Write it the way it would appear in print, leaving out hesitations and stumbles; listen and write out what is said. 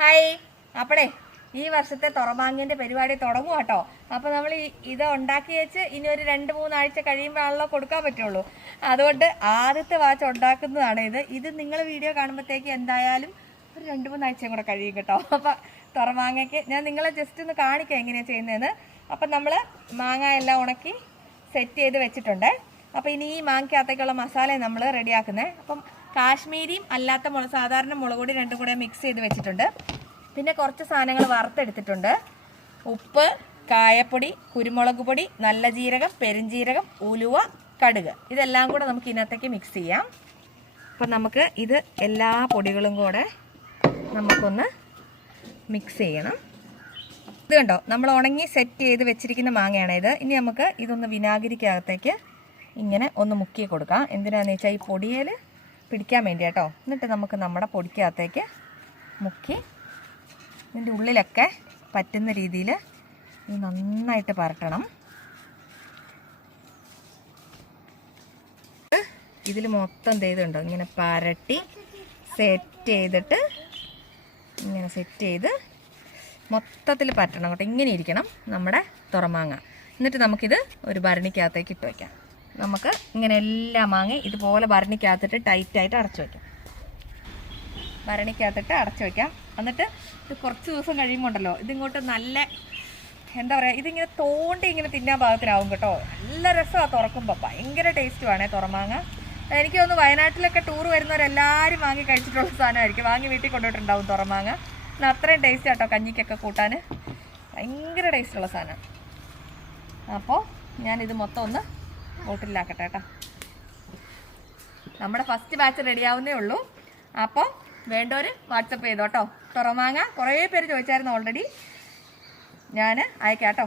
Hi. അപ്പഴേ ഈ വർഷത്തെ തുറമാങ്ങേൻ്റെ പരിപാടി തുടങ്ങും കേട്ടോ. അപ്പോൾ നമ്മൾ ഇത് ഉണ്ടാക്കി വെച്ച് ഇനി ഒരു 2-3 ആഴ്ച കഴിയുമ്പോഴാണല്ലോ കൊടുക്കാൻ പറ്റുള്ളൂ. അതുകൊണ്ട് ആദ്യത്തെ വാച്ച് ഉണ്ടാക്കുന്നതാണ് ഇത് നിങ്ങൾ വീഡിയോ കാണുമ്പോഴത്തേക്ക് എന്തായാലും ഒരു 2-3 ആഴ്ചയും കൂടെ കഴിയും കേട്ടോ. അപ്പോൾ തുറമാങ്ങയ്ക്ക് ഞാൻ നിങ്ങളെ ജസ്റ്റ് ഒന്ന് കാണിക്കാം എങ്ങനെയാണ് ചെയ്യുന്നതെന്ന്. അപ്പം നമ്മൾ മാങ്ങ എല്ലാം ഉണക്കി സെറ്റ് ചെയ്ത് വെച്ചിട്ടുണ്ട്. അപ്പോൾ ഇനി ഈ മാങ്ങയ്ക്കകത്തേക്കുള്ള മസാല നമ്മൾ റെഡിയാക്കുന്നത്. അപ്പം കാശ്മീരിയും അല്ലാത്ത സാധാരണ മുളക് പൊടി രണ്ടും കൂടെ മിക്സ് ചെയ്ത് വെച്ചിട്ടുണ്ട്. പിന്നെ കുറച്ച് സാധനങ്ങൾ വറുത്തെടുത്തിട്ടുണ്ട്. ഉപ്പ്, കായപ്പൊടി, കുരുമുളക് പൊടി, നല്ല ജീരകം, പെരുംജീരകം, ഉലുവ, കടുക്, ഇതെല്ലാം കൂടെ നമുക്ക് ഇതിനകത്തേക്ക് മിക്സ് ചെയ്യാം. അപ്പം നമുക്ക് ഇത് എല്ലാ പൊടികളും കൂടെ നമുക്കൊന്ന് മിക്സ് ചെയ്യണം. ഇത് കണ്ടോ, നമ്മൾ ഉണങ്ങി സെറ്റ് ചെയ്ത് വെച്ചിരിക്കുന്ന മാങ്ങയാണ് ഇത്. ഇനി നമുക്ക് ഇതൊന്ന് വിനാഗിരിക്കകത്തേക്ക് ഇങ്ങനെ ഒന്ന് മുക്കി കൊടുക്കാം. എന്തിനാണെന്ന് വെച്ചാൽ ഈ പൊടിയിൽ പിടിക്കാൻ വേണ്ടി കേട്ടോ. എന്നിട്ട് നമുക്ക് നമ്മുടെ പൊടിക്കകത്തേക്ക് മുക്കി ഇതിൻ്റെ ഉള്ളിലൊക്കെ പറ്റുന്ന രീതിയിൽ ഇത് നന്നായിട്ട് പരട്ടണം. ഇതിൽ മൊത്തം ചെയ്തുണ്ടോ ഇങ്ങനെ പരട്ടി സെറ്റ് ചെയ്തിട്ട് ഇങ്ങനെ സെറ്റ് ചെയ്ത് മൊത്തത്തിൽ പരട്ടണം കേട്ടോ. ഇങ്ങനെ ഇരിക്കണം നമ്മുടെ തുറമാങ്ങ. എന്നിട്ട് നമുക്കിത് ഒരു ഭരണിക്കകത്തേക്ക് ഇട്ട് വയ്ക്കാം. നമുക്ക് ഇങ്ങനെ എല്ലാ മാങ്ങ ഇതുപോലെ ഭരണിക്കകത്തിട്ട് ടൈറ്റായിട്ട് അടച്ചു വയ്ക്കാം. ഭരണിക്കകത്തിട്ട് അടച്ചു വയ്ക്കാം. എന്നിട്ട് ഇത് കുറച്ച് ദിവസം കഴിയുമ്പോൾ ഉണ്ടല്ലോ ഇതിങ്ങോട്ട് നല്ല എന്താ പറയുക, ഇതിങ്ങനെ തോണ്ടി ഇങ്ങനെ തിന്നാൻ പാകത്തിനാവും കേട്ടോ. നല്ല രസമാണ് തുറക്കുമ്പോൾ. ഭയങ്കര ടേസ്റ്റുമാണേ തുറമാങ്ങ. എനിക്ക് തോന്നുന്നു വയനാട്ടിലൊക്കെ ടൂർ വരുന്നവരെല്ലാവരും വാങ്ങി കഴിച്ചിട്ടുള്ള സാധനമായിരിക്കും. വാങ്ങി വീട്ടിൽ കൊണ്ടുപോയിട്ടുണ്ടാവും തുറമാങ്ങ. എന്നാൽ അത്രയും ടേസ്റ്റ് കേട്ടോ കഞ്ഞിക്കൊക്കെ കൂട്ടാൻ. ഭയങ്കര ടേസ്റ്റുള്ള സാധനം. അപ്പോൾ ഞാനിത് മൊത്തം ഒന്ന് ബോട്ടിലാക്കട്ടെ കേട്ടോ. നമ്മുടെ ഫസ്റ്റ് ബാച്ച് റെഡിയാവുന്നേ ഉള്ളൂ. അപ്പോൾ വേണ്ടവർ വാട്സപ്പ് ചെയ്തോ കേട്ടോ. തുറമാങ്ങ കുറേ പേര് ചോദിച്ചായിരുന്നു ഓൾറെഡി. ഞാൻ അയക്കാം കേട്ടോ.